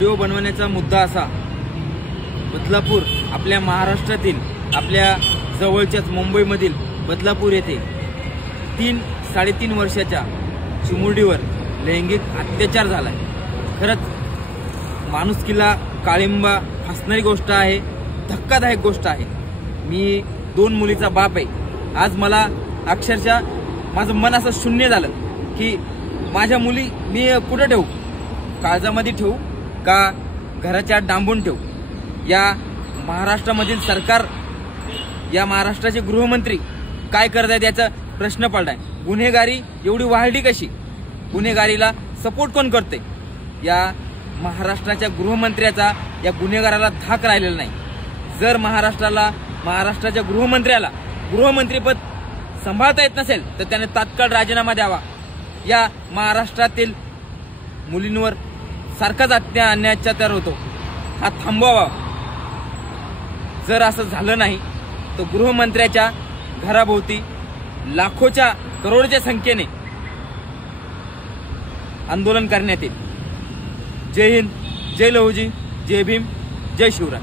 Video बनवण्याचा मुद्दा असा, बदलापूर आपल्या महाराष्ट्रातील आपल्या जवळच्याच मुंबईमधील बदलापूर येथे 3-3.5 वर्षाच्या चिमुरडीवर लैंगिक अत्याचार झालाय। खरंच माणुसकीला काळिंबा फासणारी गोष्ट आहे, धक्कादायक गोष्ट आहे। मी 2 मुलीचा बाप आहे। आज मला अक्षरशः माझं मन असं शून्य झालं की माझ्या मुली मी कुठे ठेवू, काळजामध्ये ठेवू का घराच्या डांबून ठेवू। या महाराष्ट्रामधील सरकार, या महाराष्ट्राचे गृहमंत्री काय करत आहेत याचा प्रश्न पडलाय। गुन्हेगारी एवढी वाढली कशी, गुन्हेगारीला सपोर्ट कोण करते? या महाराष्ट्राच्या गृहमंत्र्याचा या गुन्हेगाराला धाक राहिलेला नाही। जर महाराष्ट्राच्या गृहमंत्र्याला गृहमंत्रीपद सांभाळता येत नसेल तर त्याने तात्काळ राजीनामा द्यावा। या महाराष्ट्रातील मुलींवर सारखाच अन्यायाचार होतो, हा थांबवावा। जर असं झालं नाही तर गृहमंत्र्याच्या घराभोवती लाखोच्या करोडच्या संख्येने आंदोलन करण्यात येईल। जय हिंद, जय लहुजी, जय भीम, जय शिवराय।